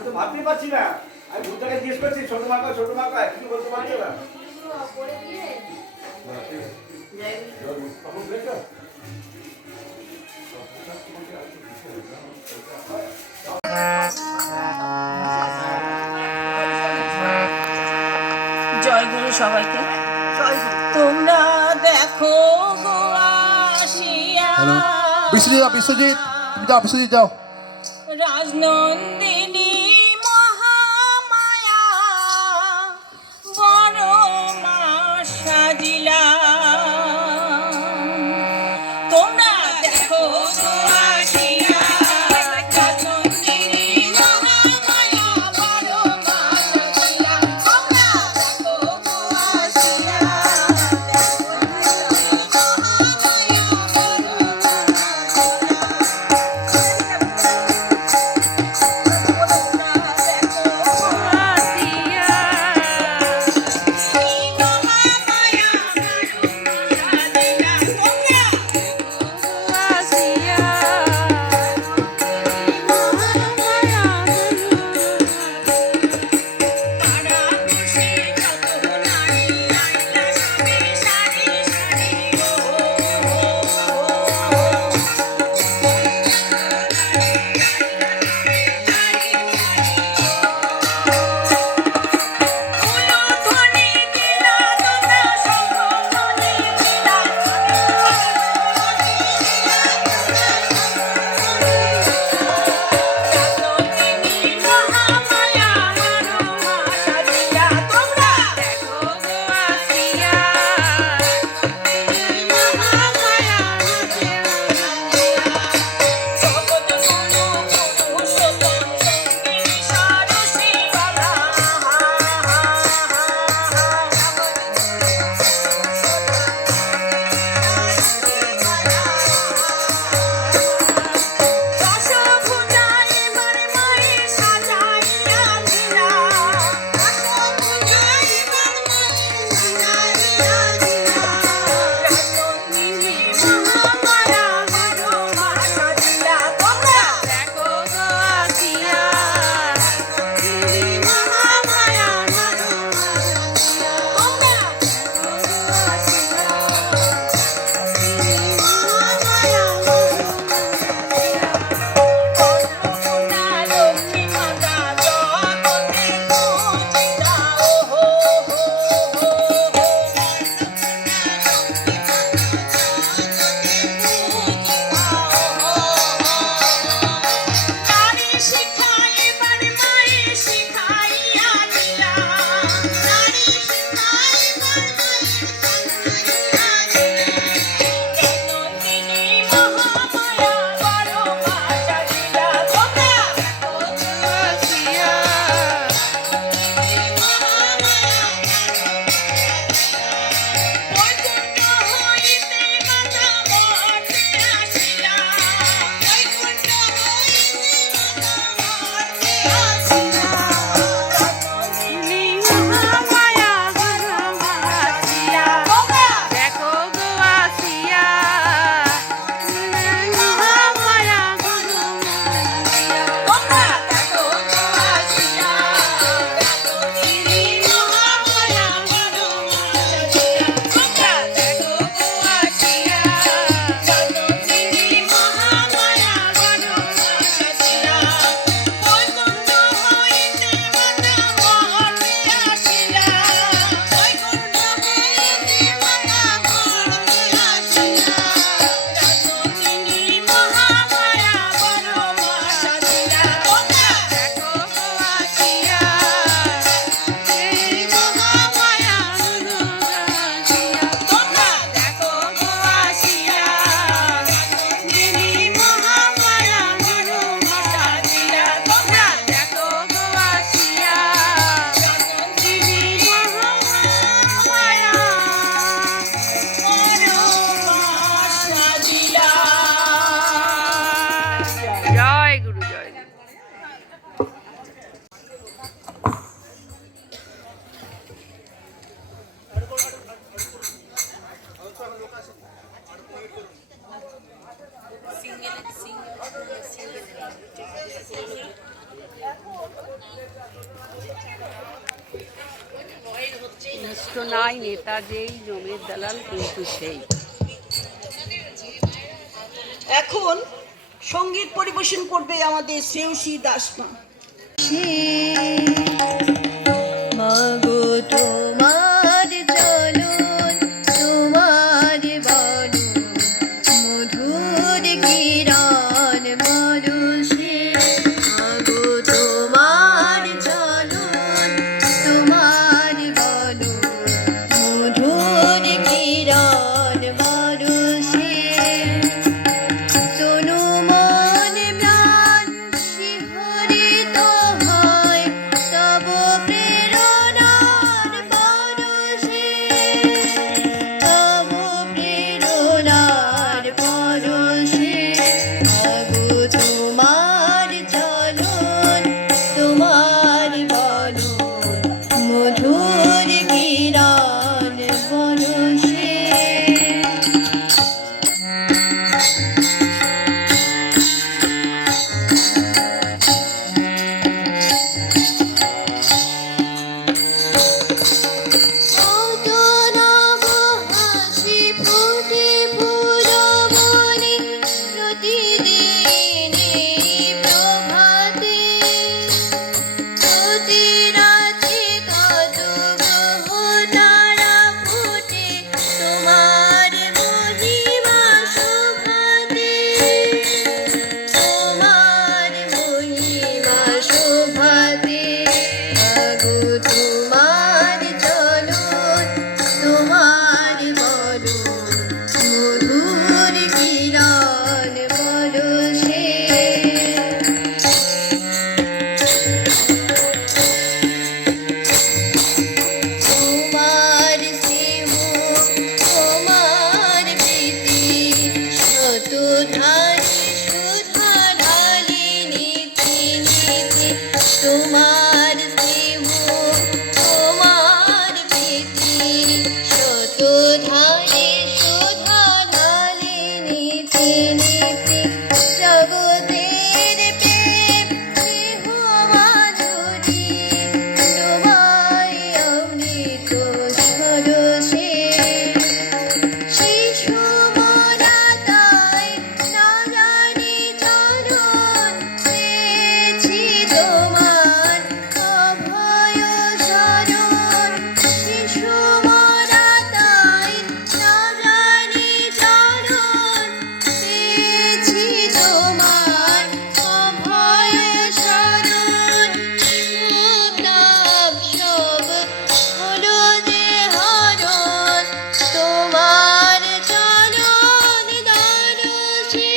আমি তো ভাবতেই পারছি না। আমি ভূতটাকে জিজ্ঞেস করছি ছোট মাকা কিছু বলতে পারছো না। তখন বুঝেছো? জয় গুরু সবাইকে। তোমরা দেখো গো আসিয়া বিশ্বজিৎ যাও, বিশ্বজিৎ যাও। রাজনন্দিনী মহামায়া বড় মা সাজিলা। তোমরা দেখো গো আসিয়া রাজনন্দিনী মহামায়া বড় মা সাজিলা। তোমরা দেখো গো আসিয়া নাই নেতা যেই জমের দালাল কিন্তু সেই। এখন সঙ্গীত পরিবেশন করবে আমাদের শ্রেয়সী দাসমা। মাগো তোমার চলন তোমার বলো মধুর কিরণ মরুষে মাগো তোমার চলন তোমার বলো মধুর কিরণ মরুষে তনু মন প্রাণ শিহরিত হয় তব প্রেরণার পরশে তব প্রেরণার পরশে মাগো তোমার চলন তোমার বলো মধুর কিরণ পরশে। কত নব হাসি ফুটে পুরবনে প্রতিদিনে প্রভাতে প্রতি রাতে কত গ্রহ তারা ফুটে তোমার মহিমা শোভাতে তোমার মহিমা শোভাতে মাগো তোমার চলন তোমার বলো মধুর কিরণ পরশে। তোমার স্নেহ তোমার প্রীতি শতধারে সুধা ঢালি নীতি নীতি তোমার স্নেহ তোমার প্রীতি শতধারে সুধা ঢালি নীতি নীতি জগতের প্রেম স্নেহ মাধুরী ডোবাই অমৃত সরসে শিশু মোরা তাই না জানি চরণ পেয়েছি তোমার অভয় শরণ শিশু মোরা তাই না জানি চরণ পেয়েছি তোমার অভয় শরণ সুপ্তাপ সব হলো যে হরণ তোমার চলন দারুষে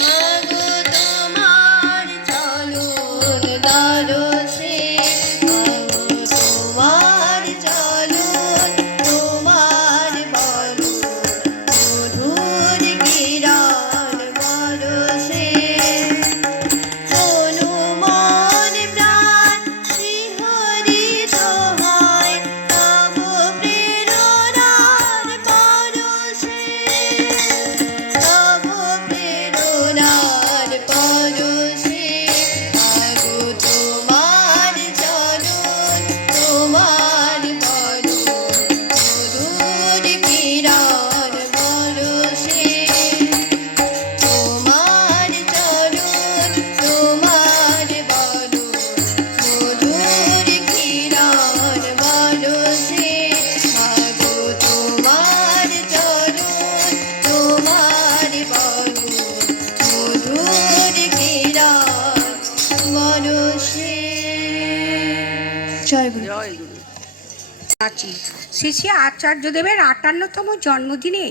মাগো তোমার চলন দারুষে মাগো তোমার চলন তোমার বলো মধুর কিরণ বরষে তনু মন প্রাণ শিহরিত হয় তব প্রেরণার পরশে তব প্রেরণার পরশে মাগো তোমার চলন তোমার বলো মধুর কিরণ বরষে তোমার চলন তোমার বলো মধুর কিরণ বরষে মাগো তোমার চলন তোমার বলো মধুর কিরণ বরষে। জয় গুরু। জয় গুরু। আছি শ্রী শ্রী আচার্যদেবের ৫৮তম জন্মদিনে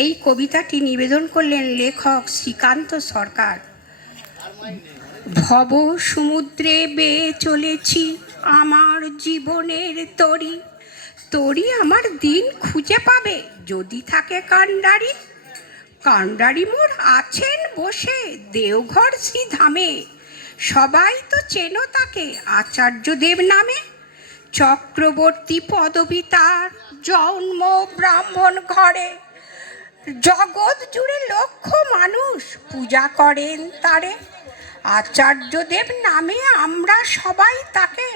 এই কবিতাটি নিবেদন করলেন লেখক শ্রীকান্ত সরকার। ভব সমুদ্রে বেয়ে চলেছি আমার জীবনের তরি তরি আমার দিন খুঁজে পাবে যদি থাকে কাণ্ডারি কাণ্ডারি মোর আছেন বসে দেওঘর শ্রীধামে সবাই তো চেনো তাকে আচার্যদেব নামে চক্রবর্তী পদবী তার জন্ম ব্রাহ্মণ ঘরে জগৎ জুড়ে লক্ষ মানুষ পূজা করেন তারে আচার্যদেব নামে আমরা সবাই তাকে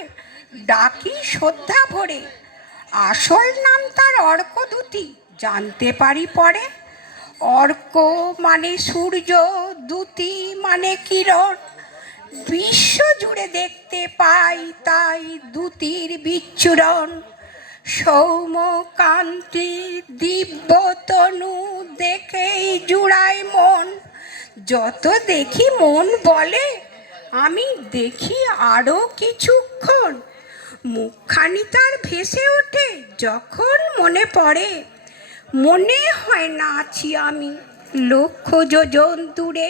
ডাকি শ্রদ্ধা ভরে আসল নাম তার অর্কদ্যুতি, জানতে পারি পরে। অর্ক মানে সূর্য, দ্যুতি মানে কিরণ। বিশ্ব জুড়ে দেখতে পাই তাই দ্যুতির বিচ্ছুরণ। সৌম কান্তি দিব্য তনু দেখেই জুড়ায় মন। যত দেখি মন বলে আমি দেখি আরো কিছুক্ষণ। মুখখানি তার ভেসে ওঠে যখন মনে পড়ে। মনে হয় না আছি আমি লক্ষ যোজন দূরে।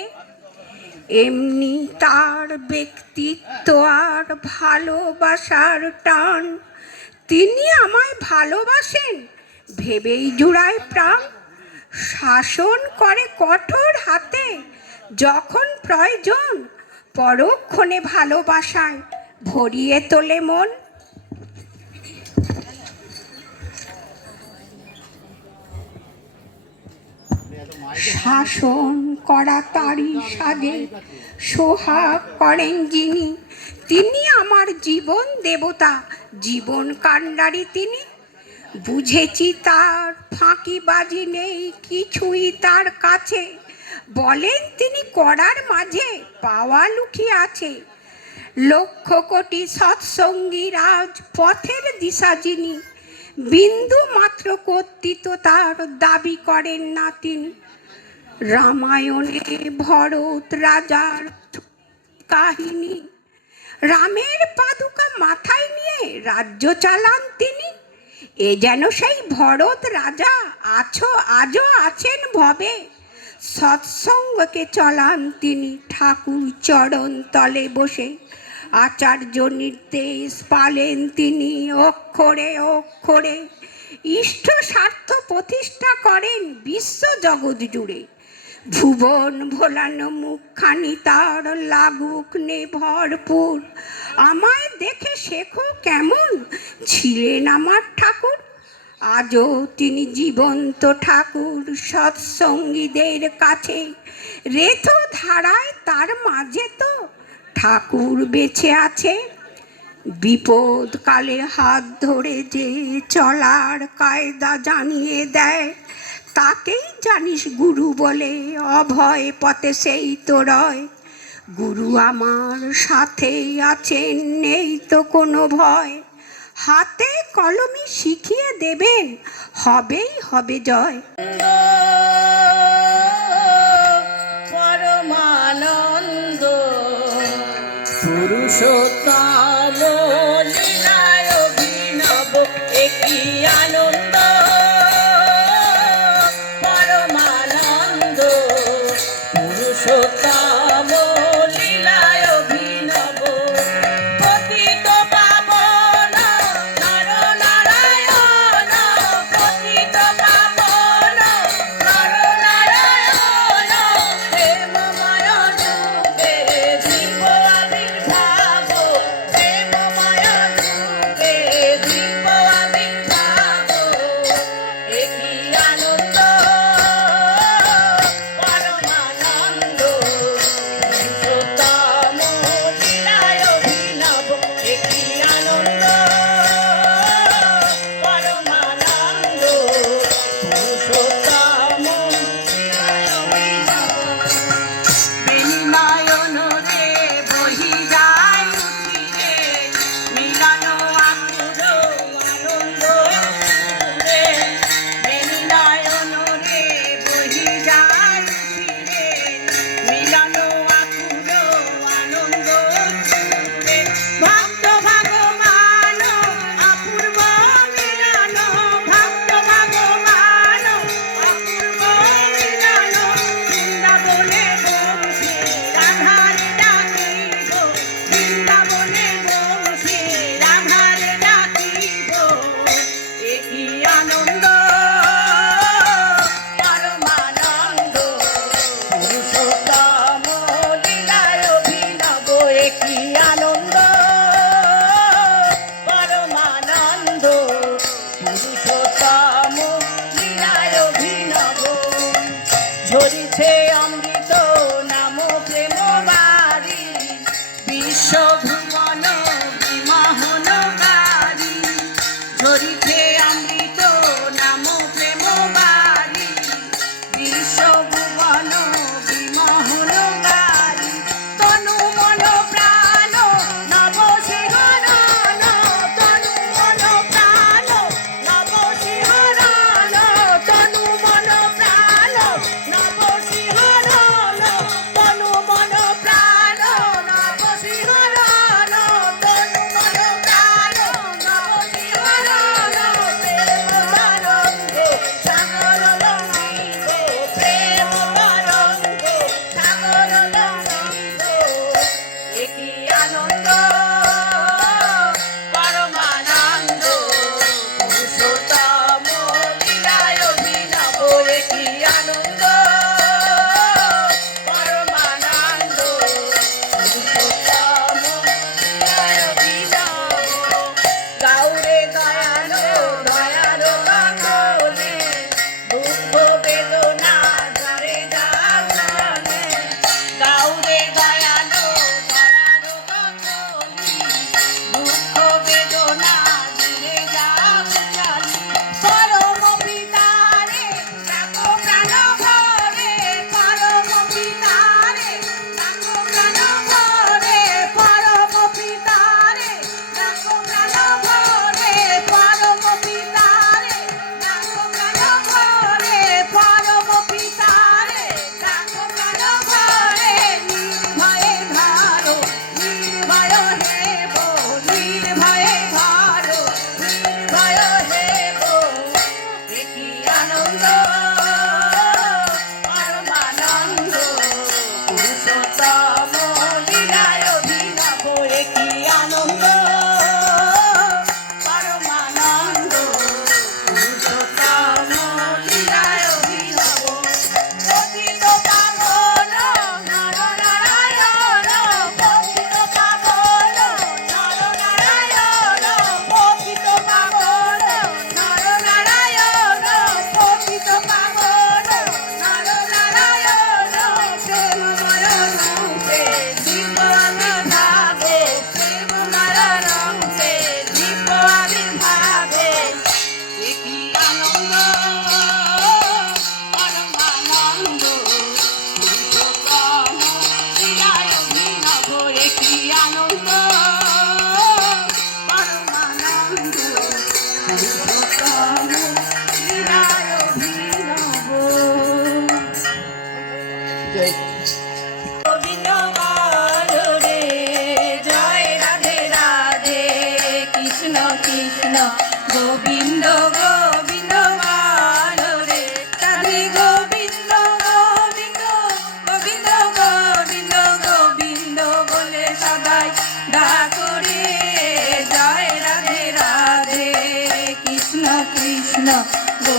এমনি তার ব্যক্তিত্ব আর ভালোবাসার টান। তিনি আমায় ভালোবাসেন ভেবেই জুড়ায় প্রাণ। শাসন করে কঠোর হাতে যখন প্রয়োজন। পরক্ষণে ভালোবাসায় ভরিয়ে তোলে মন। শাসন করা তারই সাজে সোহাগ করেন যিনি। তিনি আমার জীবন দেবতা, জীবন কাণ্ডারি তিনি। বুঝেছি তার ফাঁকিবাজি নেই কিছুই তার কাছে। বলেন তিনি করার মাঝে পাওয়া লুকিয়ে আছে। লক্ষ কোটি সৎসঙ্গী রাজ পথের দিশা যিনি। বিন্দু মাত্র কর্তৃত্ব তার দাবি করেন না তিনি। রামায়ণে ভরত রাজার কাহিনী। রামের পাদুকা মাথায় নিয়ে রাজ্য চালান তিনি। এ যেন সেই ভরত রাজা আজও আছেন ভবে। সৎসঙ্গকে চলান তিনি ঠাকুর চরণ তলে বসে। আচার্য নির্দেশ পালেন তিনি অক্ষরে অক্ষরে। ইষ্ট স্বার্থ প্রতিষ্ঠা করেন বিশ্ব জগৎ জুড়ে। ভুবন ভোলানো মুখখানি তার লাগুক নে ভরপুর। আমায় দেখে শেখো কেমন ছিলেন আমার ঠাকুর। আজও তিনি জীবন্ত ঠাকুর সৎসঙ্গীদের কাছে। রেথো ধারায় তার মাঝে তো ঠাকুর বেঁচে আছে। বিপদ কালে হাত ধরে যে চলার কায়দা জানিয়ে দেয়। তাকেই জানিস গুরু বলে, অভয় পথে সেই তো রয়। গুরু আমার সাথেই আছেন নেই তো কোনো ভয়। হাতে কলমে শিখিয়ে দেবেন হবেই হবে জয়। পরমানন্দ পুরুষোত্তম লীলায় অভিনব একই আনন্দ। পরমানন্দ পুরুষোত্তম লীলায় অভিনব। পতিত পাবন নর নারায়ণ। পতিত পাবন নর নারায়ণ। প্রেমময় রূপে দীপ আবির্ভাব। প্রেমময় রূপে দীপ আবির্ভাব। একই আনন্দ পরমানন্দ পুরুষোত্তম লীলায় অভিনব। একই আনন্দ পরমানন্দ পুরুষোত্তম লীলায় অভিনব। বেনিনয়ন রে বহি যায় উঠিরে। মিলানো আকুল আনন্দ সুরে। বেনিনয়ন রে বহি যায় উঠিরে। মিলানো আকুল আনন্দ সুরে। ভক্ত ভগবান অপূর্ব মিলন। ভক্ত ভগবান অপূর্ব মিলন। বৃন্দাবনে বংশী রাধারে ডাকিব। বৃন্দাবনে বংশী রাধারে ডাকিব। একই আনন্দ পরমানন্দ পুরুষোত্তম লীলায় অভিনব। একই আনন্দ পরমানন্দ পুরুষোত্তম লীলায় অভিনব। ঝরিছে অমৃত নাম প্রেম বারি। বিশ্ব ভুবন বিমোহনকারী। ঝরিছে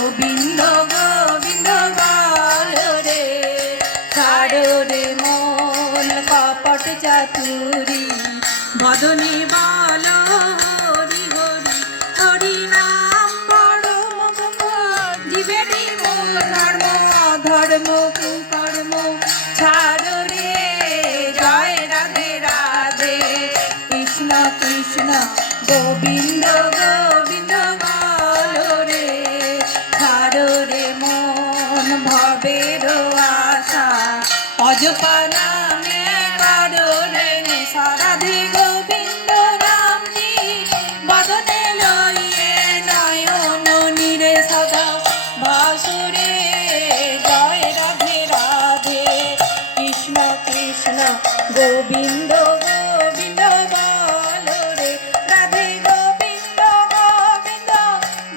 গোবিন্দ গোবিন্দ বলো রে ছাড়ো রে মন কপট চাতুরি বদনে বলো হরি হরি হরি নাম বড় মঙ্গল জীবেরই মূল ধর্ম ধর্ম কুকর্ম ছাড়ো রে জয় রাধে রাধে কৃষ্ণ কৃষ্ণ গোবিন্দ গোবিন্দ বলো রে ছাড়ো রে মন ভবের আশা অজপা নামে করো রে নিশা রাধে গোবিন্দ রামজি বদনে লইয়ে নয়ন নীরে সদা বাসুরে জয় রাধে রাধে কৃষ্ণ কৃষ্ণ গোবিন্দ গোবিন্দ বলো রে রাধে গোবিন্দ গোবিন্দ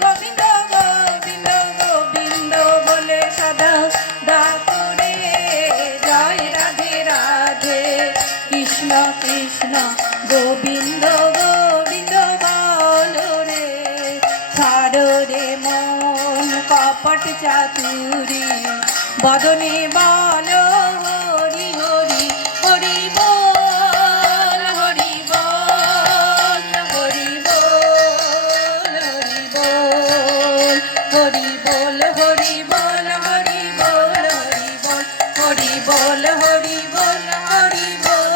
গোবিন্দ গোবিন্দ গোবিন্দ বলে সদা ডাকুরে জয় রাধে রাধে কৃষ্ণ কৃষ্ণ গোবিন্দ গোবিন্দ বলো রে ছাড়ো রে মন কপট চাতুরি বদনে বলো হরি হরি হরি বল হরি বল হরি বল হরি বল হরি বল হরি বল হরি বল হরি বল হরি বল হরি বল হরি বল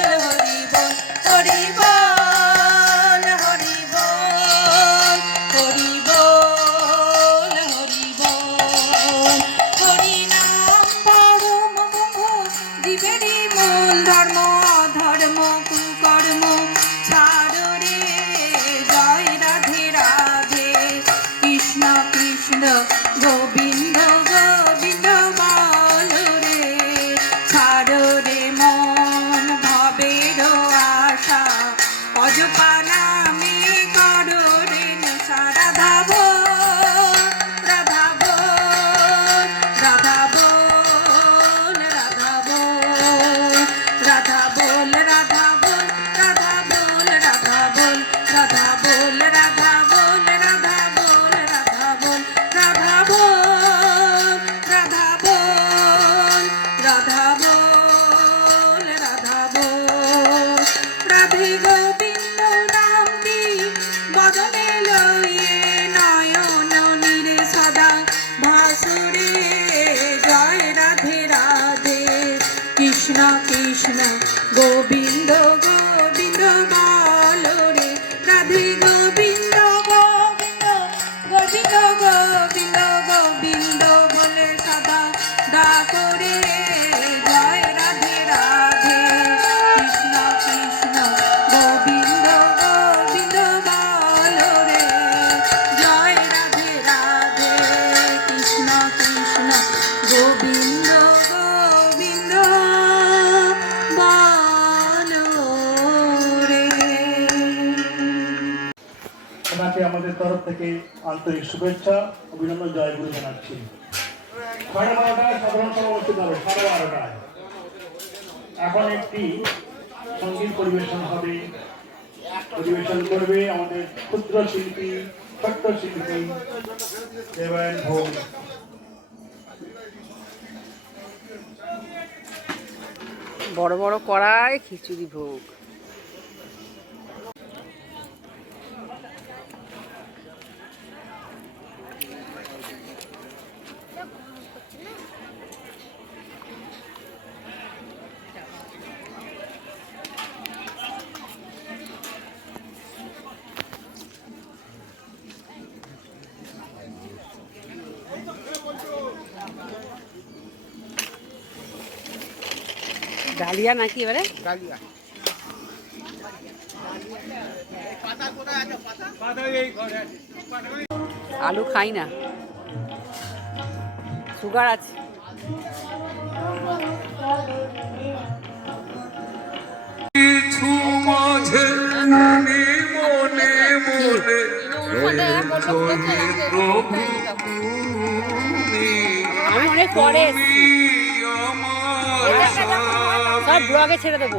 হরি বল হরি বল হরি বল হরি বল হরি নাম পরম মঙ্গল জীবেরই মূল ধর্ম অধর্ম কুকর্ম ছাড়ো রে জয় রাধে রাধে কৃষ্ণ কৃষ্ণ গোবিন্দ গোবিন্দ বলো রে ছাড়ো রে মন ভবের আশা অজপা নামে করো রে নেশা রাধা বল রাধা বল রাধা বল রাধা বল রাধা বল রাধা বল রাধা বল রাধা বল রাধা বল রাধা বল রাধা বল রাধা বল রাধা বল রাধা বল রাধা বল রাধা বল রাধে গোবিন্দ নামটি বদনে লইয়ে নয়ন নীরে সদা ভাসুরে জয় রাধে রাধে কৃষ্ণ কৃষ্ণ গোবিন্দ গোবিন্দ বলো রে রাধে গোবিন্দ গোবিন্দ গোবিন্দ গোবিন্দ গোবিন্দ বলে সদা ডাকরে জয় রাধে রাধে কৃষ্ণ কৃষ্ণ গোবিন্দ গোবিন্দ বলো রে জয় রাধে রাধে কৃষ্ণ কৃষ্ণ গোবিন্দ গোবিন্দ বলো রে। ওনাকে আমাদের তরফ থেকে আন্তরিক শুভেচ্ছা অভিনন্দন জয়গুরু জানাচ্ছি। 12:30টায় সাধারণ সভা অনুষ্ঠিত হবে 12:30টায়। এখন একটি সঙ্গীত পরিবেশন হবে, পরিবেশন করবে আমাদের ক্ষুদ্র শিল্পী ছোট্ট শিল্পী দেবায়ন ভোগ। বড় বড় কড়াই খিচুড়ি ভোগ। ডালিয়া নাকি এবারে? ডালিয়া। আলু খাই না, সুগার আছে। আমি অনেক পরে এসেছি, সব ব্লগে ছেড়ে দেবো।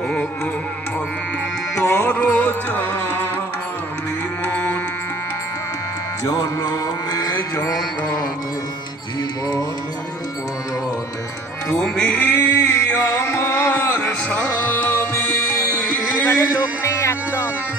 জনমে জনমে জীবনে মরণে তুমি আমার স্বামী। লোক নেই একদম।